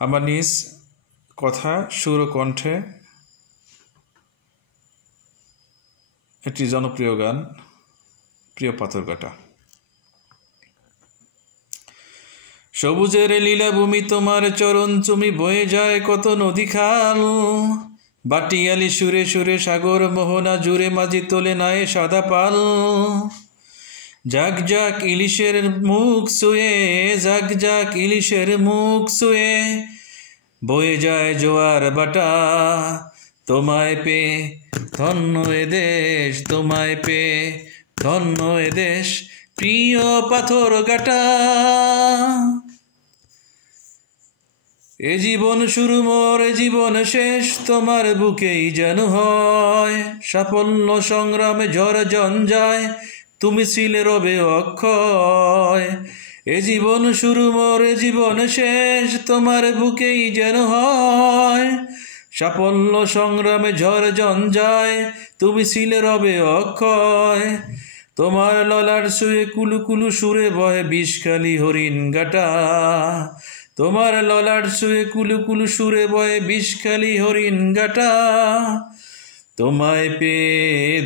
আমার নিজ কথা সুর ও কণ্ঠে একটি জনপ্রিয় গান, প্রিয় পাথরঘাটা। সবুজের লীলাভূমি তোমার চরণ চুমি, বয়ে যায় কত নদী খাল। বাটিয়ালি সুরে সুরে সাগর মোহনা জুড়ে, মাঝি তোলে নায়ে সাদা পাল। জাগ জাগ ইলিশের মুখ ছুঁয়ে, জাগ জাগ ইলিশের মুখ ছুঁয়ে, বয়ে যায় জোয়ার বাটা। তোমায় পে ধন্য এ দেশ, তোমায় পে ধন্য এ দেশ, প্রিয় পাথরঘাটা। এ জীবন শুরু মোর এ জীবন শেষ, তোমার বুকেই যেন হয় সাফল্য সংগ্রামে ঝড় জঞ্জায়, তুমি ছিলে রবে অক্ষয়। এ জীবন শুরু মোর এ জীবন শেষ, তোমার বুকেই যেন হয় সাফল্য সংগ্রামে ঝড় জঞ্জায়, তুমি ছিলে রবে অক্ষয়। তোমার ললার শুয়ে কুলু কুলু সুরে বহে বিষখালী হরিণ গাটা। তোমার ললার শুয়ে কুলু কুলু সুরে বহে বিষখালী হরিণ গাটা। তোমায় পে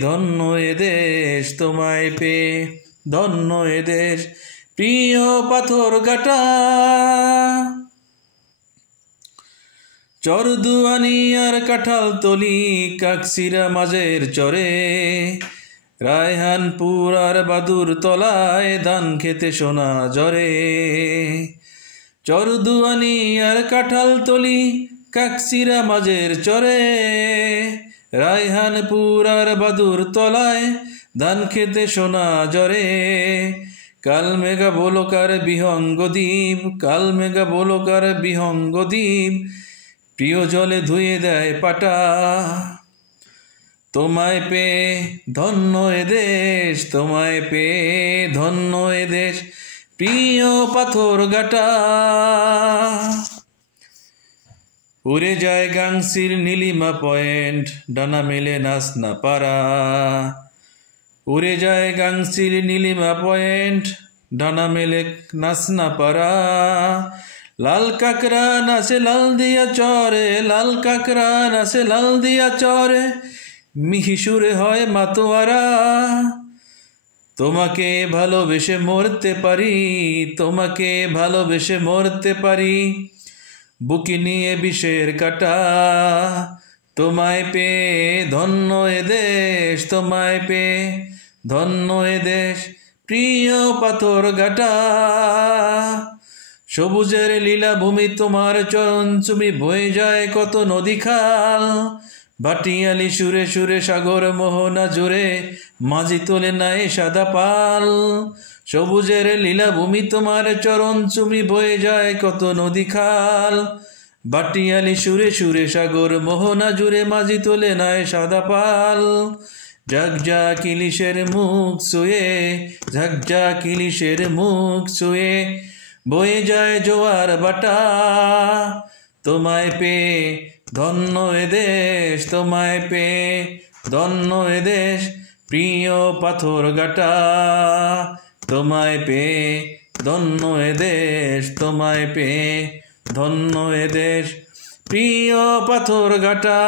ধন্য এ দেশ, তোমায় পে ধন্য এ দেশ, প্রিয় পাথরঘাটা। চরদুয়ানি আর কাঁঠাল তলি, কাকসিরা মাঝের চরে, রায়হানপুর আর বাদুর তলায়, ধান খেতে সোনা ঝরে। চরদুয়ানি আর কাঁঠাল তলি, কাকসিরা মাঝের চরে, রায়হানপুর আর বাদুর তলায়, ধান খেতে সোনা ঝরে। কাল মেঘা বোলকার বিহঙ্গ দ্বীপ, কাল মেঘা বোলকার বিহঙ্গ দ্বীপ, প্রিয় জলে ধুয়ে দেয় পাটা। তোমায় পে ধন্য এ দেশ, তোমায় পে ধন্য এ দেশ, প্রিয় পাথরঘাটা। উড়ে যায় গাংসির নীলিমা পয়েন্ট, ডানা মেলে নাচ না পারা। উড়ে যায় গাংসির নীলিমা পয়েন্ট, ডানা মেলে নাচ না পারা। লাল কাকড়া নাচে লাল দিয়া চরে, লাল কাকড়া নাচে লাল দিয়া চরে, মিহি সুরে হয় মাতোয়ারা। তোমাকে ভালোবেসে মরতে পারি, তোমাকে ভালোবেসে মরতে পারি, বুকে নিয়ে বিষের কাটা। তোমায় পে ধন্য এ দেশ, তোমায় পে ধন্য এ দেশ, প্রিয় পাথরঘাটা। সবুজের লীলাভূমি তোমার চরণ চুমি, বয়ে যায় কত নদী খাল। বাটিয়ালি সুরে সুরে সাগর মোহনা জুড়ে, মাঝি তোলে নায়ে সাদা পাল। সবুজের লীলাভূমি তোমার চরণ চুমি, বয়ে যায় কত নদী খাল। বাটিয়ালি সুরে সুরে সাগর মোহনা জুড়ে, মাঝি তোলে নায়ে সাদা পাল। ঝাক ঝাক ইলিশের মুখ ছুঁয়ে, ঝাক ঝাক ইলিশের মুখ ছুঁয়ে, বয়ে যায় জোয়ার বাটা। তোমায় পে ধন্য এ দেশ, তোমায় পে ধন্য এ দেশ, প্রিয় পাথরঘাটা। তোমায় পে ধন্য এ দেশ, তোমায় পে ধন্য এ দেশ, প্রিয় পাথরঘাটা।